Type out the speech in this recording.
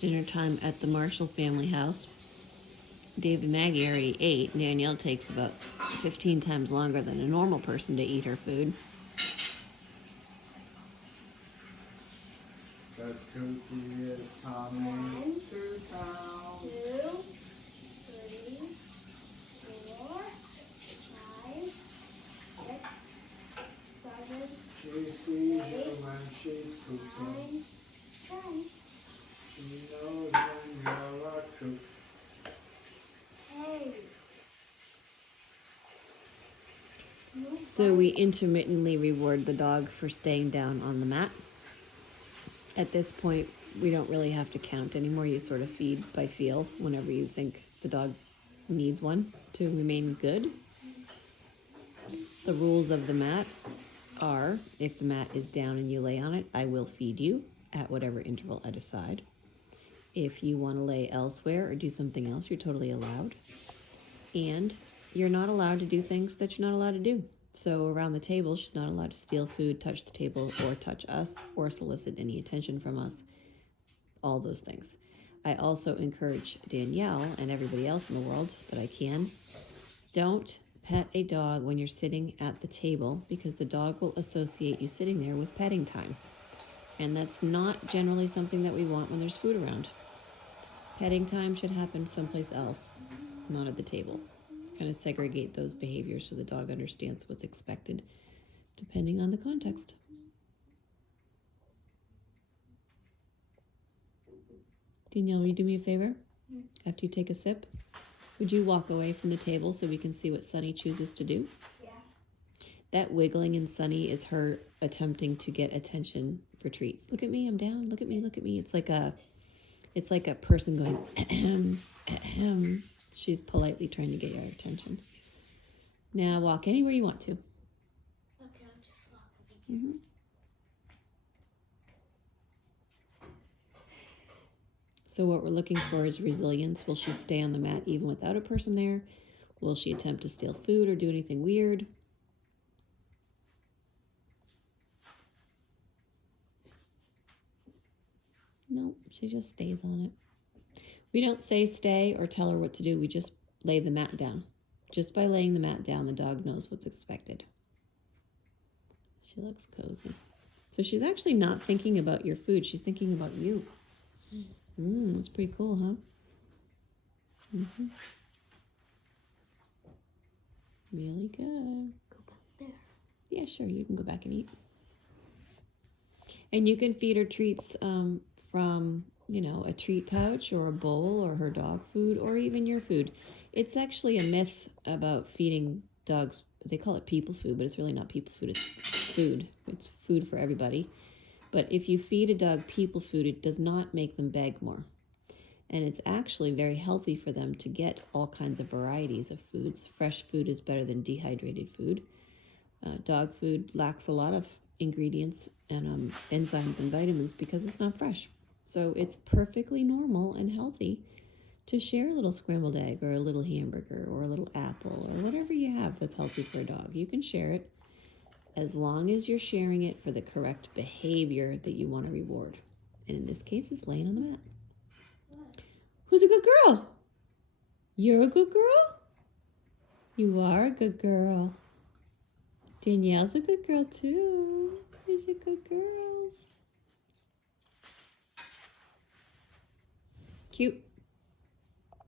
dinner time at the Marshall family house. Dave and Maggie already ate. Danielle takes about 15 times longer than a normal person to eat her food. That's Cookie is coming to town. 2, 3, 4, 5, 6, 7, She sees you when she's cooking. 9, 10. She knows when you're a cook. Hey. So we intermittently reward the dog for staying down on the mat. At this point, we don't really have to count anymore. You sort of feed by feel whenever you think the dog needs one to remain good. The rules of the mat are, if the mat is down and you lay on it, I will feed you at whatever interval I decide. If you want to lay elsewhere or do something else, you're totally allowed. And you're not allowed to do things that you're not allowed to do. So around the table, she's not allowed to steal food, touch the table, or touch us, or solicit any attention from us. All those things. I also encourage Danielle and everybody else in the world that I can, don't pet a dog when you're sitting at the table, because the dog will associate you sitting there with petting time. And that's not generally something that we want when there's food around. Petting time should happen someplace else, not at the table. Kind of segregate those behaviors so the dog understands what's expected, depending on the context. Danielle, will you do me a favor? After you take a sip, would you walk away from the table so we can see what Sunny chooses to do? Yeah. That wiggling in Sunny is her attempting to get attention for treats. Look at me, I'm down. Look at me, look at me. It's like a person going ahem, ahem. She's politely trying to get your attention. Now walk anywhere you want to. Okay, I'll just walk. So what we're looking for is resilience. Will she stay on the mat even without a person there? Will she attempt to steal food or do anything weird? No, she just stays on it. We don't say stay or tell her what to do. We just lay the mat down. Just by laying the mat down, the dog knows what's expected. She looks cozy. So she's actually not thinking about your food. She's thinking about you. That's pretty cool, huh? Really good. Go back there. Yeah, sure. You can go back and eat. And you can feed her treats from, a treat pouch or a bowl or her dog food or even your food. It's actually a myth about feeding dogs. They call it people food, but it's really not people food. It's food. It's food for everybody. But if you feed a dog people food, it does not make them beg more. And it's actually very healthy for them to get all kinds of varieties of foods. Fresh food is better than dehydrated food. Dog food lacks a lot of ingredients and enzymes and vitamins because it's not fresh. So it's perfectly normal and healthy to share a little scrambled egg or a little hamburger or a little apple or whatever you have that's healthy for a dog. You can share it as long as you're sharing it for the correct behavior that you want to reward. And in this case, it's laying on the mat. Who's a good girl? You're a good girl? You are a good girl. Danielle's a good girl too. These are good girls. Cute.